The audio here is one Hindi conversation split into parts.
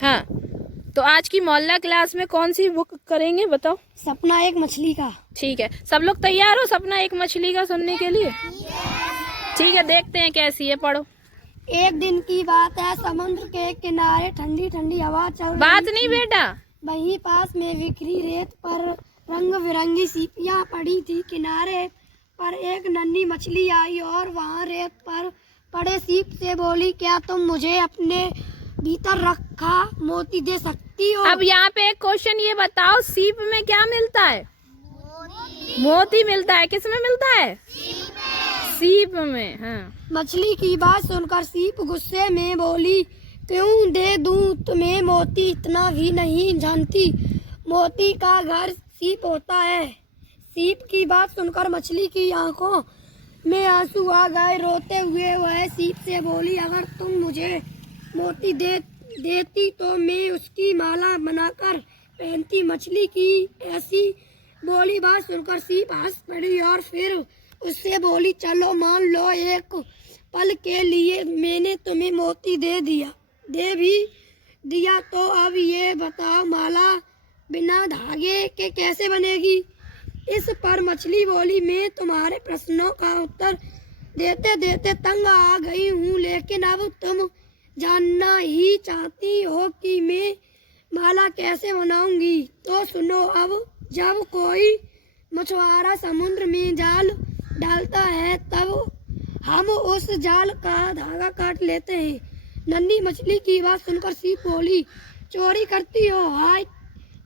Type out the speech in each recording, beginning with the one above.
हाँ, तो आज की मोहल्ला क्लास में कौन सी बुक करेंगे बताओ? सपना एक मछली का। ठीक है, सब लोग तैयार हो सपना एक मछली का सुनने के लिए? ठीक है, देखते हैं कैसी है, पढ़ो। एक दिन की बात है, समुद्र के किनारे ठंडी ठंडी हवा चल रही बात थी। नहीं बेटा। वहीं पास में बिखरी रेत पर रंग बिरंगी सीपियां पड़ी थी। किनारे पर एक नन्ही मछली आई और वहां रेत पर पड़े सीप से बोली, क्या तुम मुझे अपने भीतर रखा मोती दे सकती हो? अब यहाँ पे एक क्वेश्चन ये बताओ, सीप में क्या मिलता है? मोती मिलता है। किस में मिलता है? सीप में। हाँ। मछली की बात सुनकर सीप गुस्से में बोली, क्यों दे दूं तुम्हें मोती, इतना भी नहीं जानती मोती का घर सीप होता है। सीप की बात सुनकर मछली की आंखों में आंसू आ गए। रोते हुए वह सीप से बोली, अगर तुम मुझे मोती देती तो मैं उसकी माला बनाकर पहनती। मछली की ऐसी बोली बात सुनकर सीप हंस पड़ी और फिर उससे बोली, चलो मान लो एक पल के लिए मैंने तुम्हें मोती दे भी दिया, तो अब ये बताओ माला बिना धागे के कैसे बनेगी? इस पर मछली बोली, मैं तुम्हारे प्रश्नों का उत्तर देते देते तंग आ गई हूँ, लेकिन अब तुम जानना ही चाहती हो कि मैं माला कैसे बनाऊंगी। तो सुनो, अब जब कोई मछुआरा समुद्र में जाल डालता है तब हम उस जाल का धागा काट लेते हैं। नन्ही मछली की बात सुनकर सीप बोली, चोरी करती हो? हाय,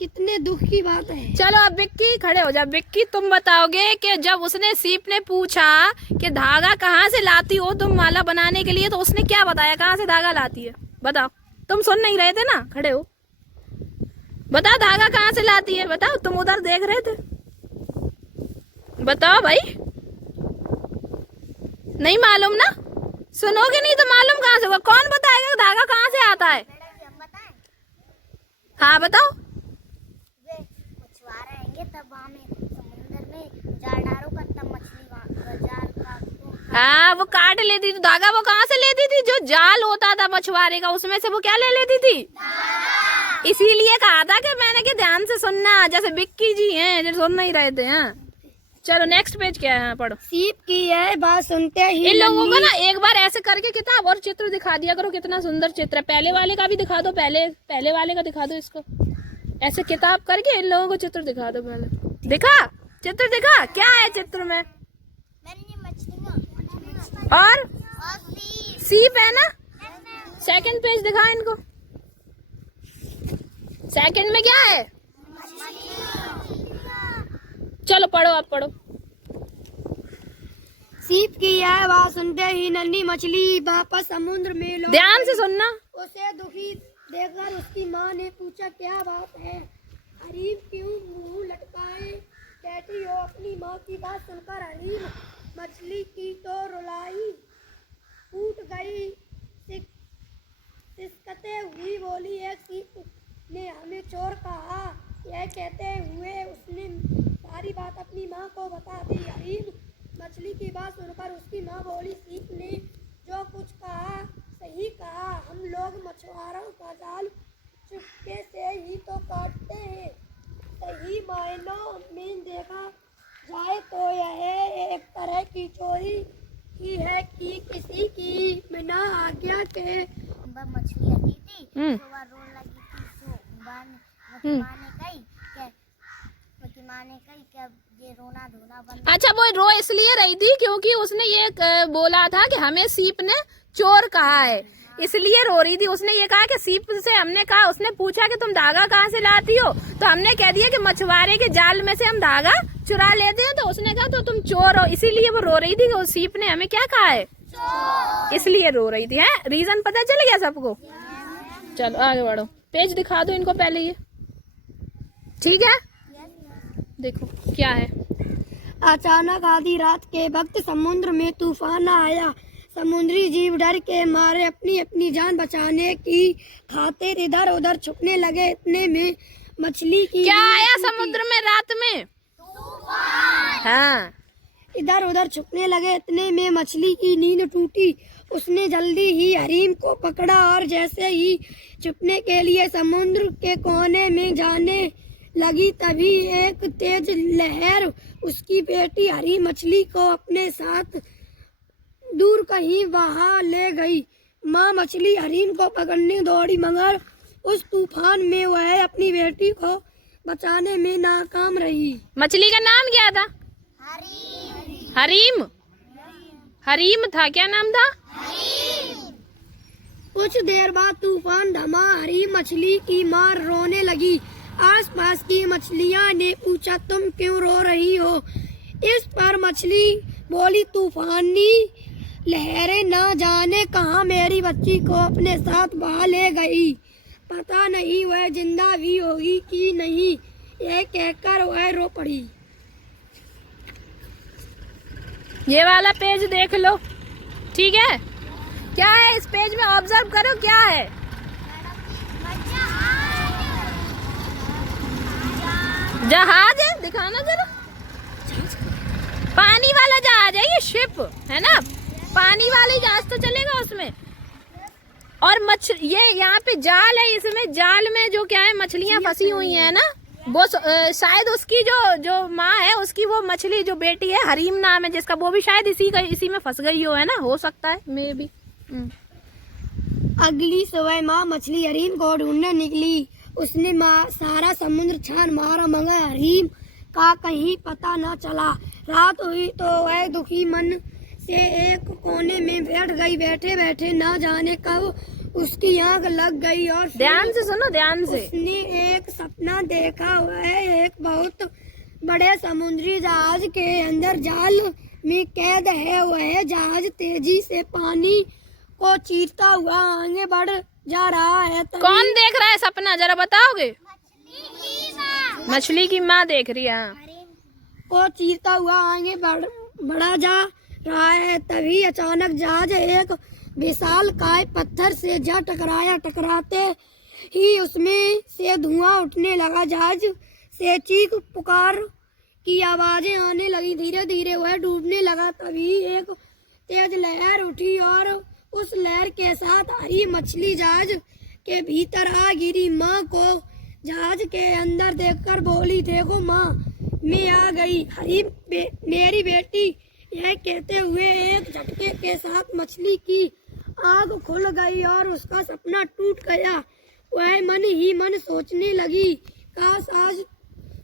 कितने दुख की बात है। चलो अब विक्की खड़े हो जा। विक्की, तुम बताओगे कि जब उसने सीप ने पूछा कि धागा कहाँ से लाती हो तुम माला बनाने के लिए, तो उसने क्या बताया, कहाँ से धागा लाती है? बताओ। तुम सुन नहीं रहे थे ना, खड़े हो। बताओ धागा कहाँ से लाती है, बताओ। तुम उधर देख रहे थे, बताओ भाई। नहीं मालूम ना? सुनोगे नहीं तो मालूम कहाँ से होगा? कौन बताएगा धागा कहाँ से आता है? हाँ बताओ। मछुआरे आएंगे तब हमें समुद्र में जाल डालो का, तब मछली जाल का। हाँ, वो काट लेती थी धागा। वो कहाँ से लेती थी? जो जाल होता था मछुआरे का, उसमें से वो क्या ले लेती थी? इसीलिए कहा था कि मैंने कि ध्यान से सुनना, जैसे विक्की जी हैं जो सुन नहीं रहे थे। हाँ, चलो नेक्स्ट पेज क्या है, पढ़ो। सीप की यह बात सुनते ही इन लोगों को ना एक बार ऐसे करके किताब और चित्र दिखा दिया करो, कितना सुंदर चित्र है। पहले वाले का भी दिखा दो, पहले वाले का दिखा दो इसको। ऐसे किताब करके इन लोगों को चित्र दिखा दो। पहले दिखा, चित्र दिखा, क्या है चित्र में? और सीप है ना। सेकंड पेज दिखा इनको। सेकंड में क्या है? चलो पढ़ो, आप पढ़ो। सीप की यह बात सुनते ही नन्ही मछली वापस समुद्र में लौट ध्यान से गई। सुनना। उसे दुखी देखकर उसकी माँ ने पूछा, क्या बात है हरीम, क्यों मुंह लटकाए बैठी हो? अपनी माँ की बात सुनकर हरीम मछली की तो रुलाई फूट गई। सिसकते हुई बोली, एक सीप ने हमें चोर कहा। यह कहते हुए उसने सारी बात अपनी माँ को बता दी। हरीम मछली की बात सुनकर उसकी माँ बोली, सीप ने जो कुछ कहा सही कहा, हम लोग मछुआरों का जाल चुपके से ही तो काटते हैं। सही मायनों में देखा जाए तो यह एक तरह की चोरी ही है कि किसी की बिना आज्ञा के मछली आती थी तो वह रोने लगी थी, तो माँ ने कही कि अब ये रोना धोना बंद। अच्छा, वो रो इसलिए रही थी क्योंकि उसने ये बोला था कि हमें सीप ने चोर कहा है, इसलिए रो रही थी। उसने ये कहा कि सीप से हमने कहा, उसने पूछा कि तुम धागा कहाँ से लाती हो, तो हमने कह दिया कि मछुआरे के जाल में से हम धागा चुरा लेते हैं। तो उसने कहा तो तुम चोर हो, इसीलिए वो रो रही थी कि सीप ने हमें क्या कहा है, इसलिए रो रही थी। है रीजन पता चल गया सबको? चलो आगे बढ़ो। पेज दिखा दो इनको पहले ये, ठीक है? देखो क्या है। अचानक आधी रात के वक्त समुद्र में तूफान आया। समुद्री जीव डर के मारे अपनी अपनी जान बचाने की खातिर इधर उधर छुपने लगे। इतने में मछली की क्या आया समुद्र में रात में? तूफान। हाँ, इधर उधर छुपने लगे। इतने में मछली की नींद टूटी उसने जल्दी ही हरीम को पकड़ा और जैसे ही छुपने के लिए समुद्र के कोने में जाने लगी, तभी एक तेज लहर उसकी बेटी हरी मछली को अपने साथ दूर कहीं बहा ले गई। माँ मछली हरीम को पकड़ने दौड़ी, मगर उस तूफान में वह अपनी बेटी को बचाने में नाकाम रही। मछली का नाम क्या था? हरीम। हरीम था, क्या नाम था? कुछ देर बाद तूफान थमा। हरीम मछली की माँ रोने लगी। आसपास की मछलियाँ ने पूछा, तुम क्यों रो रही हो? इस पर मछली बोली, तूफानी लहरें न जाने कहाँ मेरी बच्ची को अपने साथ बहा ले गई। पता नहीं वह जिंदा भी होगी कि नहीं। यह कहकर वह रो पड़ी। ये वाला पेज देख लो, ठीक है? क्या है इस पेज में? ऑब्जर्व करो, क्या है? जहाज है, दिखाना जरा। पानी वाला जहाज है, ये शिप है ना, पानी वाली जहाज तो चलेगा उसमें। और ये यहाँ पे जाल है, इसमें जाल में जो क्या है, मछलियाँ फंसी हुई हैं ना, वो शायद उसकी जो माँ है, उसकी वो मछली जो बेटी है, हरीम नाम है जिसका, वो भी शायद इसी में फंस गई है ना, हो सकता है, मे बी। अगली सुबह माँ मछली हरीम को ढूंढने निकली। उसने सारा समुद्र छान मारा, मगर हरीम का कहीं पता न चला। रात हुई तो वह दुखी मन से एक कोने में बैठ गई। बैठे बैठे न जाने कब उसकी आंख लग गई और ध्यान से सुनो, ध्यान से। उसने एक सपना देखा। वह एक बहुत बड़े समुद्री जहाज के अंदर जाल में कैद है। वह जहाज तेजी से पानी को चीरता हुआ आगे बढ़ जा रहा है। कौन देख रहा है सपना, जरा बताओगे? मछली की माँ देख रही है। को चीरता हुआ आगे बढ़ा जा रहा है। तभी अचानक जहाज एक विशाल काय पत्थर से जा टकराया। टकराते ही उसमें से धुआं उठने लगा। जहाज से चीख पुकार की आवाजें आने लगी। धीरे धीरे वह डूबने लगा। तभी एक तेज लहर उठी और उस लहर के साथ हरी मछली जहाज के भीतर आ गिरी। माँ को जहाज के अंदर देखकर बोली, देखो माँ, मैं आ गई। हरी मेरी बेटी। यह कहते हुए एक झटके के साथ मछली की आग खुल गई और उसका सपना टूट गया। वह मन ही मन सोचने लगी, काश आज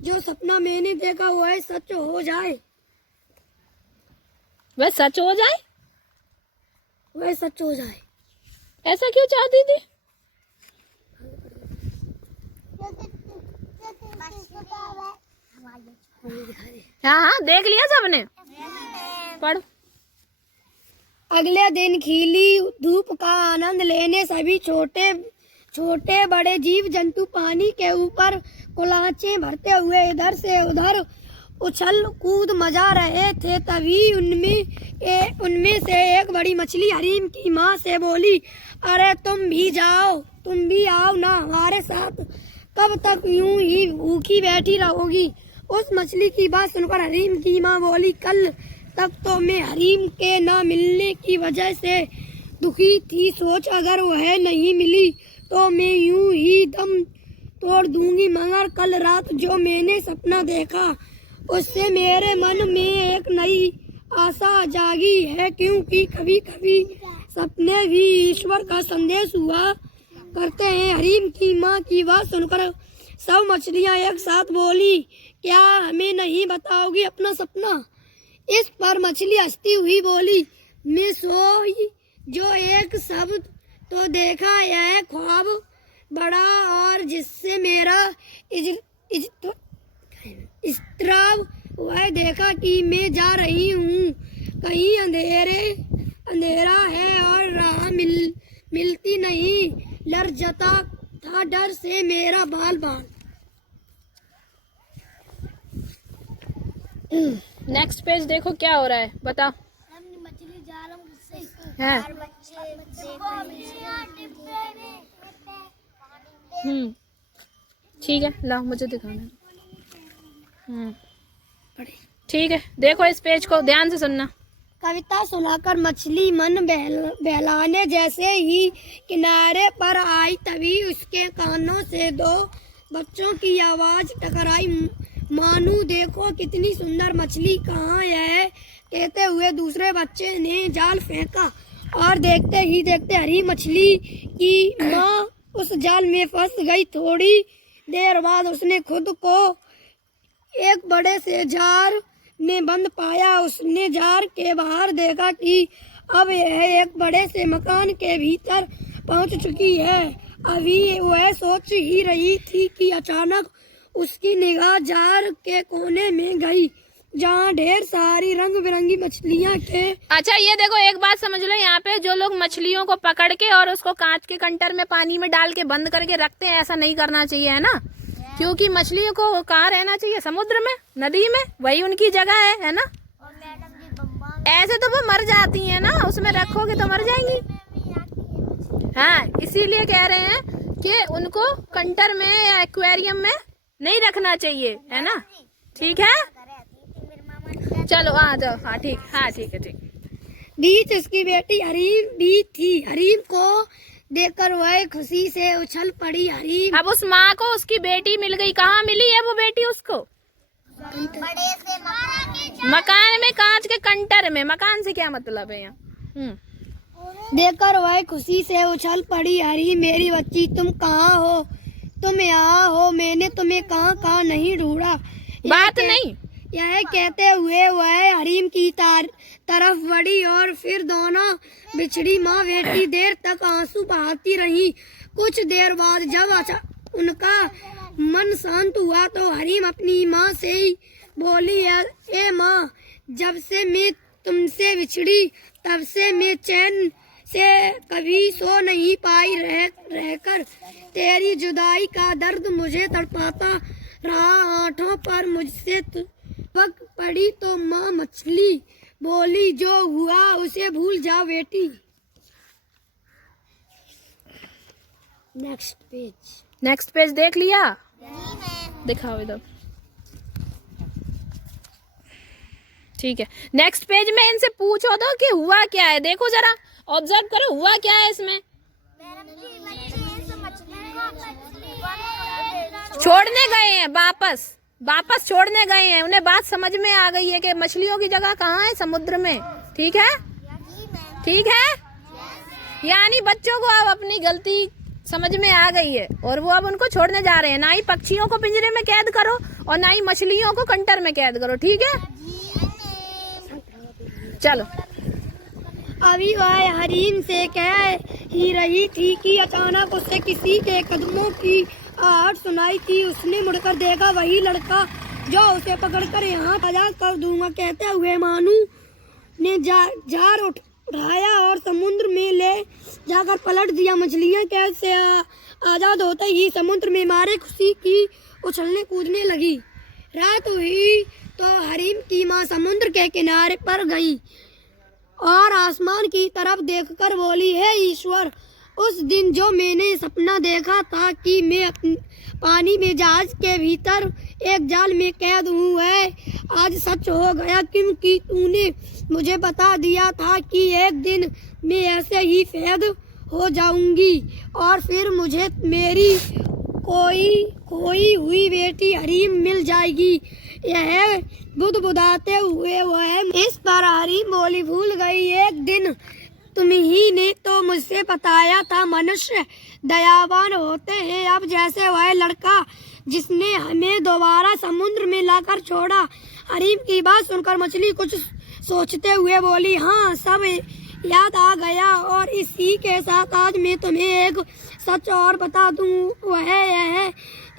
जो सपना मैंने देखा वह सच हो जाए। वह सच हो जाए? वह सच हो जाए। ऐसा क्यों चाहती थी? हाँ हाँ, देख लिया सबने, पढ़। अगले दिन खिली धूप का आनंद लेने सभी छोटे बड़े जीव जंतु पानी के ऊपर कुलाचे भरते हुए इधर से उधर उछल कूद मजा रहे थे। तभी उनमें से एक बड़ी मछली हरीम की माँ से बोली, अरे तुम भी आओ ना हमारे साथ। कब तक यूं ही भूखी बैठी रहोगी? उस मछली की बात सुनकर हरीम की माँ बोली, कल तक तो मैं हरीम के न मिलने की वजह से दुखी थी। सोच अगर वह नहीं मिली तो मैं यूं ही दम तोड़ दूंगी। मगर कल रात जो मैंने सपना देखा उससे मेरे मन में एक नई आशा जागी है, क्योंकि कभी कभी सपने भी ईश्वर का संदेश हुआ करते हैं। हरीम की माँ की बात सुनकर सब मछलियाँ एक साथ बोली, क्या हमें नहीं बताओगी अपना सपना? इस पर मछली हंसती हुई बोली, मैं सोई जो एक शब्द तो देखा, यह ख्वाब बड़ा और जिससे मेरा इस्तराब वह देखा कि मैं जा रही हूँ कहीं अंधेरा है और राह मिलती नहीं। लरजता था डर से मेरा बाल बाल। नेक्स्ट पेज देखो क्या हो रहा है, बताओ। मछली जालम है। ठीक है, लाओ मुझे दिखाना। ठीक है, देखो इस पेज को ध्यान से सुनना। कविता सुनाकर मछली मन बहलाने जैसे ही किनारे पर आई, तभी उसके कानों से दो बच्चों की आवाज टकराई। मानू देखो कितनी सुंदर मछली, कहाँ है? कहते हुए दूसरे बच्चे ने जाल फेंका और देखते ही देखते हरी मछली की माँ उस जाल में फंस गई। थोड़ी देर बाद उसने खुद को एक बड़े से जार में बंद पाया। उसने जार के बाहर देखा कि अब यह एक बड़े से मकान के भीतर पहुंच चुकी है। अभी वह सोच ही रही थी कि अचानक उसकी निगाह जार के कोने में गई, जहाँ ढेर सारी रंग बिरंगी मछलियाँ थे। अच्छा ये देखो, एक बात समझ लो, यहाँ पे जो लोग मछलियों को पकड़ के और उसको कांच के कंटर में पानी में डाल के बंद करके रखते हैं, ऐसा नहीं करना चाहिए, है ना? क्योंकि मछलियों को कहाँ रहना चाहिए? समुद्र में, नदी में, वही उनकी जगह है ना? और मैडम जी बम्बा ऐसे तो वो मर जाती है ना, उसमें रखोगे तो मर जाएंगी। में आती है मछली। हाँ, इसीलिए कह रहे हैं कि उनको कंटर में या एक्वेरियम में नहीं रखना चाहिए, है ना? ठीक है, करे आती थी मेरे मामा ने। चलो आ जाओ। हाँ ठीक, हाँ ठीक है, ठीक। बीच उसकी बेटी हरीम भी थी। हरीम को देखकर वह खुशी से उछल पड़ी। हरीम अब उस माँ को उसकी बेटी मिल गई। कहाँ मिली है वो बेटी उसको? बड़े से मकान में, कांच के कंटर में। मकान से क्या मतलब है यहाँ? देखकर वह खुशी से उछल पड़ी। हरीम मेरी बच्ची, तुम कहाँ हो? तुम यहाँ हो, मैंने तुम्हें कहाँ कहाँ नहीं ढूंढा। बात नहीं। यह कहते हुए वह हरीम की तरफ बढ़ी और फिर दोनों बिछड़ी माँ बेटी देर तक आंसू बहाती रही। कुछ देर बाद जब उनका मन शांत हुआ तो हरीम अपनी माँ से ही बोली, ए माँ, जब से मैं तुमसे बिछड़ी तब से मैं चैन से कभी सो नहीं पाई। रहकर तेरी जुदाई का दर्द मुझे तड़पाता रहा। आंखों पर मुझसे पक पड़ी तो माँ मछली बोली, जो हुआ उसे भूल जाओ बेटी। नेक्स्ट पेज देख लिया? दिखाओ इधर। ठीक है, नेक्स्ट पेज में इनसे पूछो तो कि हुआ क्या है। देखो जरा, ऑब्जर्व करो, हुआ क्या है इसमें। छोड़ने गए हैं, वापस छोड़ने गए हैं। उन्हें बात समझ में आ गई है कि मछलियों की जगह कहाँ है? समुद्र में। ठीक है, ठीक है। यानी बच्चों को अब अपनी गलती समझ में आ गई है और वो अब उनको छोड़ने जा रहे हैं। ना ही पक्षियों को पिंजरे में कैद करो और ना ही मछलियों को कंटर में कैद करो। ठीक है, चलो। अभी वह हरीम से कह ही रही थी कि अचानक उसे किसी के कदमों की आहट सुनाई थी। उसने मुड़कर देखा, वही लड़का जो उसे पकड़कर यहाँ आजाद कर दूंगा कहते हुए मानू ने जार उठाया और समुद्र में ले जाकर पलट दिया। मछलियाँ कैद से आजाद होते ही समुद्र में मारे खुशी की उछलने कूदने लगी। रात हुई तो हरीम की माँ समुद्र के किनारे पर गई और आसमान की तरफ देखकर बोली, हे ईश्वर, उस दिन जो मैंने सपना देखा था कि मैं पानी में जहाज के भीतर एक जाल में कैद हूँ, वह आज सच हो गया, क्योंकि तूने मुझे बता दिया था कि एक दिन मैं ऐसे ही कैद हो जाऊंगी और फिर मुझे मेरी खोई हुई बेटी हरीम मिल जाएगी। यह बुदबुदाते हुए वह इस पर हरीम बोली, भूल गई, एक दिन तुम ही ने तो मुझसे बताया था मनुष्य दयावान होते हैं। अब जैसे वह लड़का जिसने हमें दोबारा समुद्र में लाकर छोड़ा। हरीम की बात सुनकर मछली कुछ सोचते हुए बोली, हाँ, सब याद आ गया और इसी के साथ आज मैं तुम्हें एक सच और बता दूं, वह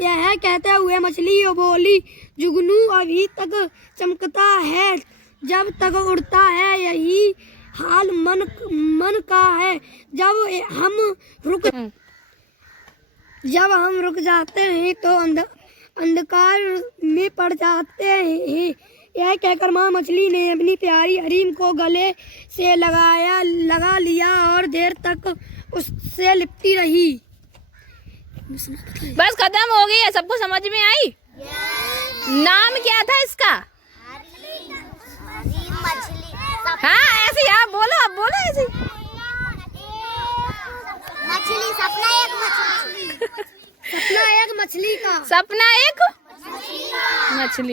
यह कहते हुए मछली बोली, जुगनू अभी तक चमकता है जब तक उड़ता है, यही हाल मन का है। जब हम रुक जाते हैं तो अंधकार में पड़ जाते हैं। यह कहकर माँ मछली ने अपनी प्यारी हरीम को गले से लगा लिया और देर तक उससे लिपटी रही। बस खत्म हो गई है, सबको समझ में आई? नाम क्या था इसका? हरी मछली। हाँ ऐसे आप बोलो, अब बोलो ऐसे। मछली, सपना एक मछली। सपना एक मछली का। सपना एक मछली।